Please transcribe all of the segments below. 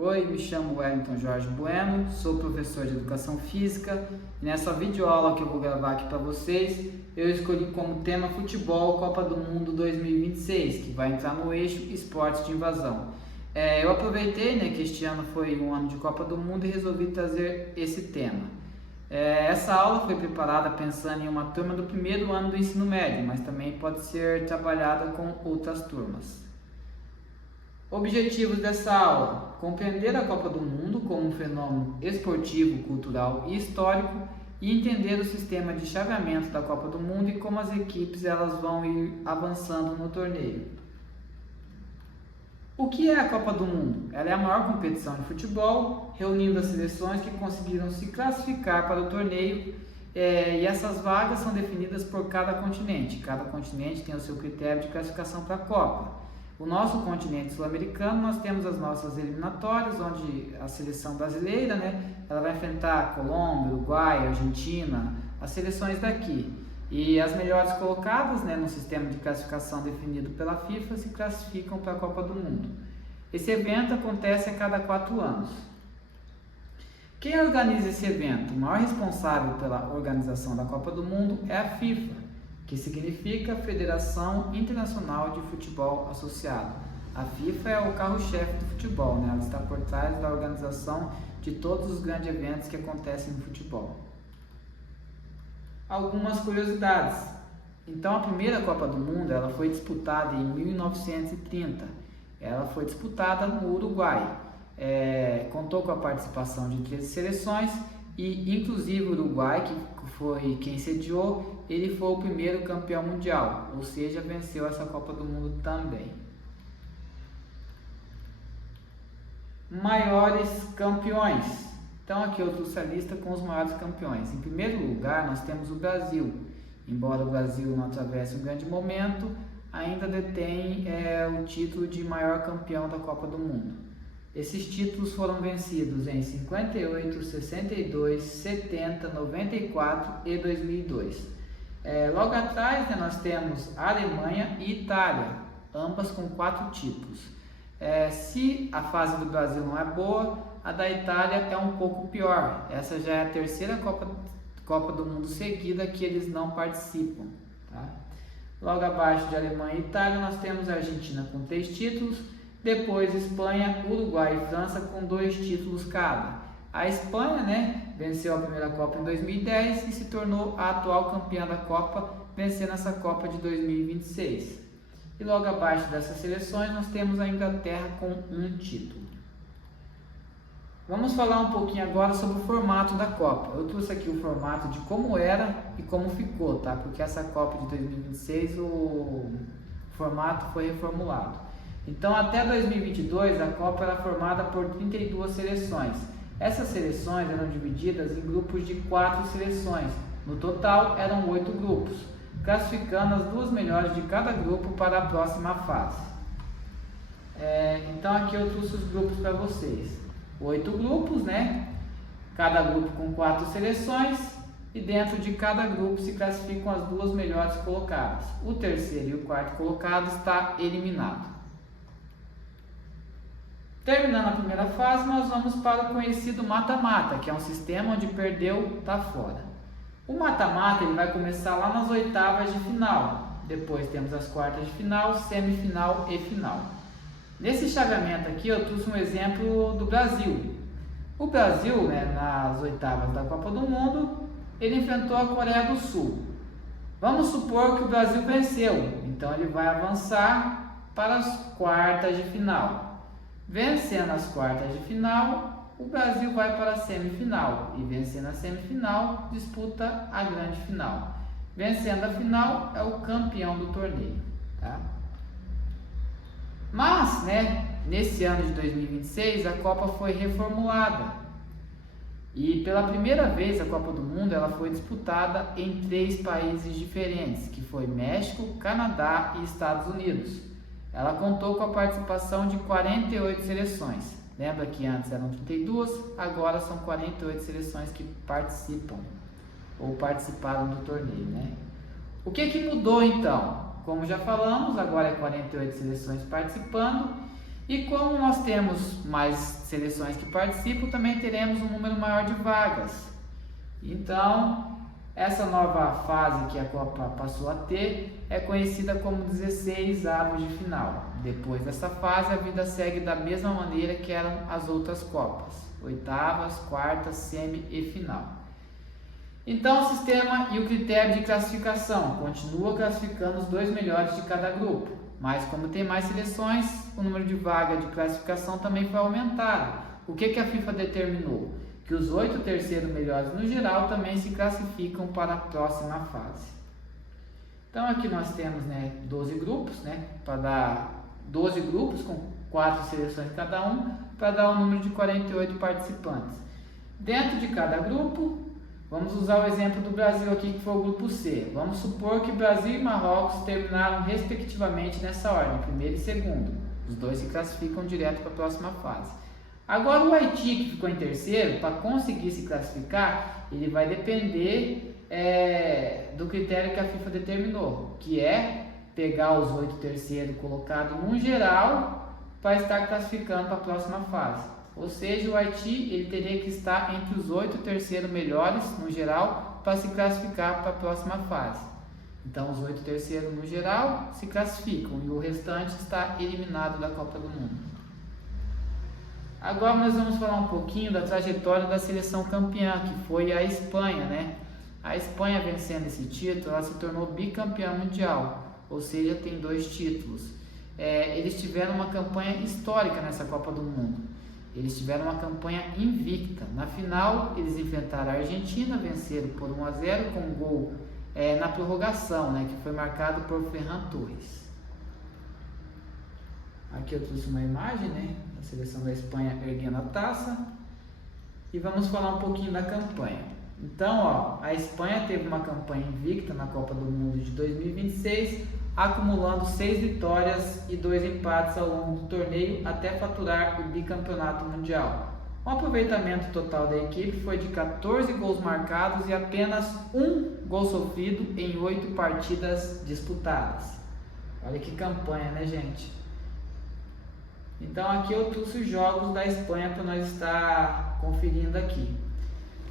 Oi, me chamo Wellington Jorge Bueno, sou professor de Educação Física e nessa videoaula que eu vou gravar aqui para vocês, eu escolhi como tema Futebol Copa do Mundo 2026, que vai entrar no eixo Esportes de Invasão. Eu aproveitei que este ano foi um ano de Copa do Mundo e resolvi trazer esse tema. Essa aula foi preparada pensando em uma turma do primeiro ano do ensino médio, mas também pode ser trabalhada com outras turmas. Objetivos dessa aula: compreender a Copa do Mundo como um fenômeno esportivo, cultural e histórico e entender o sistema de chaveamento da Copa do Mundo e como as equipes elas vão ir avançando no torneio. O que é a Copa do Mundo? Ela é a maior competição de futebol, reunindo as seleções que conseguiram se classificar para o torneio e essas vagas são definidas por cada continente. Cada continente tem o seu critério de classificação para a Copa. O nosso continente sul-americano, nós temos as nossas eliminatórias, onde a seleção brasileira, ela vai enfrentar a Colômbia, Uruguai, Argentina, as seleções daqui. E as melhores colocadas, no sistema de classificação definido pela FIFA, se classificam para a Copa do Mundo. Esse evento acontece a cada 4 anos. Quem organiza esse evento? O maior responsável pela organização da Copa do Mundo é a FIFA, que significa Federação Internacional de Futebol Associado. A FIFA é o carro-chefe do futebol, ela está por trás da organização de todos os grandes eventos que acontecem no futebol. Algumas curiosidades. Então, a primeira Copa do Mundo ela foi disputada em 1930. Ela foi disputada no Uruguai. Contou com a participação de 13 seleções e, inclusive, o Uruguai, que foi quem sediou, ele foi o primeiro campeão mundial, ou seja, venceu essa Copa do Mundo também. Maiores campeões. Então aqui eu trouxe a lista com os maiores campeões. Em primeiro lugar nós temos o Brasil. Embora o Brasil não atravesse um grande momento, ainda detém o título de maior campeão da Copa do Mundo. Esses títulos foram vencidos em 58, 62, 70, 94 e 2002. Logo atrás nós temos a Alemanha e Itália, ambas com 4 títulos. Se a fase do Brasil não é boa, a da Itália é um pouco pior. Essa já é a terceira Copa do Mundo seguida que eles não participam. Tá? Logo abaixo de Alemanha e Itália nós temos a Argentina com 3 títulos, depois Espanha, Uruguai e França com 2 títulos cada. A Espanha venceu a primeira Copa em 2010 e se tornou a atual campeã da Copa, vencendo essa Copa de 2026. E logo abaixo dessas seleções nós temos a Inglaterra com 1 título. Vamos falar um pouquinho agora sobre o formato da Copa. Eu trouxe aqui o formato de como era e como ficou, tá? Porque essa Copa de 2026 o formato foi reformulado. Então, até 2022, a Copa era formada por 32 seleções. Essas seleções eram divididas em grupos de 4 seleções. No total, eram 8 grupos, classificando as 2 melhores de cada grupo para a próxima fase. Então, aqui eu trouxe os grupos para vocês. 8 grupos, Cada grupo com 4 seleções. E dentro de cada grupo se classificam as 2 melhores colocadas. O terceiro e o quarto colocado está eliminado. Terminando a primeira fase, nós vamos para o conhecido mata-mata, que é um sistema onde perdeu, está fora. O mata-mata ele vai começar lá nas oitavas de final. Depois temos as quartas de final, semifinal e final. Nesse chaveamento aqui eu trouxe um exemplo do Brasil. O Brasil, nas oitavas da Copa do Mundo, ele enfrentou a Coreia do Sul. Vamos supor que o Brasil venceu, então ele vai avançar para as quartas de final. Vencendo as quartas de final, o Brasil vai para a semifinal e vencendo a semifinal, disputa a grande final. Vencendo a final, é o campeão do torneio. Tá? Mas, nesse ano de 2026, a Copa foi reformulada. E pela primeira vez a Copa do Mundo ela foi disputada em 3 países diferentes, que foi México, Canadá e Estados Unidos. Ela contou com a participação de 48 seleções. Lembra que antes eram 32, agora são 48 seleções que participam ou participaram do torneio, O que mudou então? Como já falamos, agora é 48 seleções participando E como nós temos mais seleções que participam, também teremos um número maior de vagas. Então, essa nova fase que a Copa passou a ter é conhecida como 16 avos de final. Depois dessa fase, a vida segue da mesma maneira que eram as outras Copas: oitavas, quartas, semi e final. Então, o sistema e o critério de classificação continua classificando os 2 melhores de cada grupo, mas como tem mais seleções, o número de vagas de classificação também foi aumentado. O que a FIFA determinou? Que os 8 terceiros melhores no geral também se classificam para a próxima fase. Então aqui nós temos 12 grupos, para dar 12 grupos com 4 seleções cada um, para dar um número de 48 participantes. Dentro de cada grupo, vamos usar o exemplo do Brasil aqui, que foi o grupo C. Vamos supor que Brasil e Marrocos terminaram respectivamente nessa ordem, primeiro e segundo. Os dois se classificam direto para a próxima fase. Agora o Haiti, que ficou em terceiro, para conseguir se classificar, ele vai depender do critério que a FIFA determinou, que é pegar os 8 terceiros colocados no geral para estar classificando para a próxima fase. Ou seja, o Haiti ele teria que estar entre os 8 terceiros melhores no geral para se classificar para a próxima fase. Então os 8 terceiros no geral se classificam e o restante está eliminado da Copa do Mundo. Agora nós vamos falar um pouquinho da trajetória da seleção campeã, que foi a Espanha, A Espanha, vencendo esse título, ela se tornou bicampeã mundial, ou seja, tem 2 títulos. Eles tiveram uma campanha histórica nessa Copa do Mundo. Eles tiveram uma campanha invicta. Na final, eles enfrentaram a Argentina, venceram por 1-0 com um gol na prorrogação, que foi marcado por Ferran Torres. Aqui eu trouxe uma imagem, da seleção da Espanha erguendo a taça. E vamos falar um pouquinho da campanha. Então, a Espanha teve uma campanha invicta na Copa do Mundo de 2026, acumulando 6 vitórias e 2 empates ao longo do torneio até faturar o bicampeonato mundial. O aproveitamento total da equipe foi de 14 gols marcados e apenas 1 gol sofrido em 8 partidas disputadas. Olha que campanha, gente? Então aqui eu trouxe os jogos da Espanha para nós estar conferindo aqui.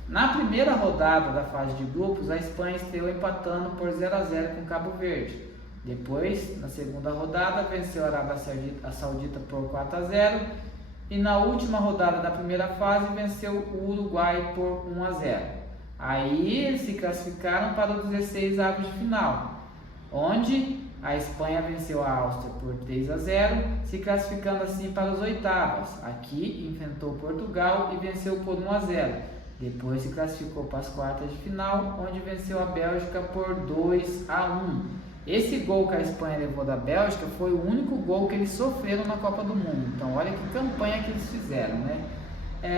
Na primeira rodada da fase de grupos, a Espanha estreou empatando por 0-0 com Cabo Verde. Depois, na segunda rodada, venceu a Arábia Saudita por 4-0. E na última rodada da primeira fase, venceu o Uruguai por 1-0. Aí eles se classificaram para os 16 avos de final, onde a Espanha venceu a Áustria por 3-0, se classificando assim para os oitavas. Aqui enfrentou Portugal e venceu por 1-0. Depois se classificou para as quartas de final, onde venceu a Bélgica por 2-1. Esse gol que a Espanha levou da Bélgica foi o único gol que eles sofreram na Copa do Mundo. Então olha que campanha que eles fizeram,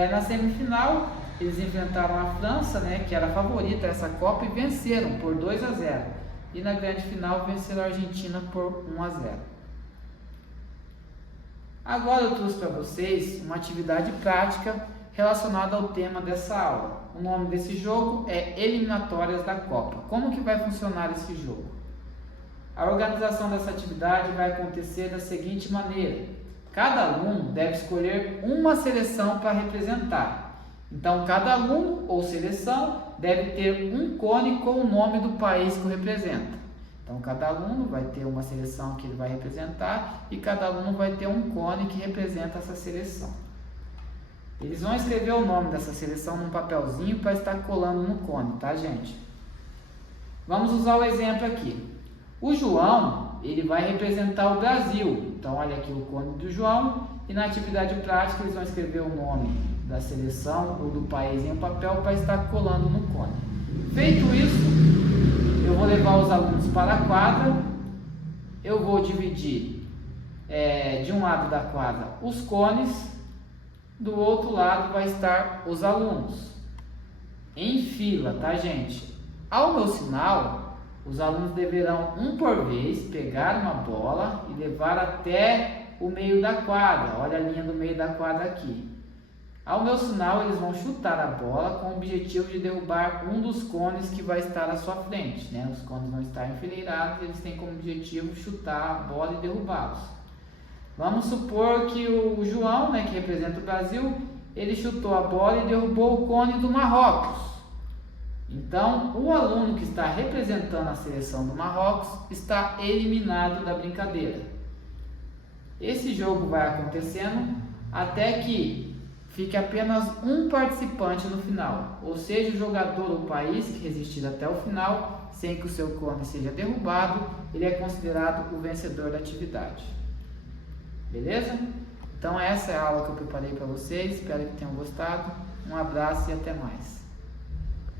na semifinal, eles enfrentaram a França, que era a favorita dessa Copa, e venceram por 2-0. E na grande final venceram a Argentina por 1-0. Agora eu trouxe para vocês uma atividade prática relacionada ao tema dessa aula. O nome desse jogo é Eliminatórias da Copa. Como que vai funcionar esse jogo? A organização dessa atividade vai acontecer da seguinte maneira: cada aluno deve escolher uma seleção para representar. Então, cada aluno ou seleção deve ter um cone com o nome do país que o representa. Então, cada aluno vai ter uma seleção que ele vai representar e cada aluno vai ter um cone que representa essa seleção. Eles vão escrever o nome dessa seleção num papelzinho para estar colando no cone, tá, gente? Vamos usar o exemplo aqui. O João, ele vai representar o Brasil. Então, olha aqui o cone do João e na atividade prática eles vão escrever o nome da seleção ou do país em um papel para estar colando no cone. Feito isso, eu vou levar os alunos para a quadra, eu vou dividir de um lado da quadra os cones, do outro lado vai estar os alunos, em fila, tá, gente? Ao meu sinal, os alunos deverão, um por vez, pegar uma bola e levar até o meio da quadra. Olha a linha do meio da quadra aqui. Ao meu sinal, eles vão chutar a bola com o objetivo de derrubar um dos cones que vai estar à sua frente, Os cones vão estar enfileirados, eles têm como objetivo chutar a bola e derrubá-los. Vamos supor que o João, né, que representa o Brasil, ele chutou a bola e derrubou o cone do Marrocos. Então, o aluno que está representando a seleção do Marrocos está eliminado da brincadeira. Esse jogo vai acontecendo até que fique apenas um participante no final, ou seja, o jogador ou país que resistir até o final, sem que o seu cone seja derrubado, ele é considerado o vencedor da atividade. Beleza? Então essa é a aula que eu preparei para vocês, espero que tenham gostado. Um abraço e até mais.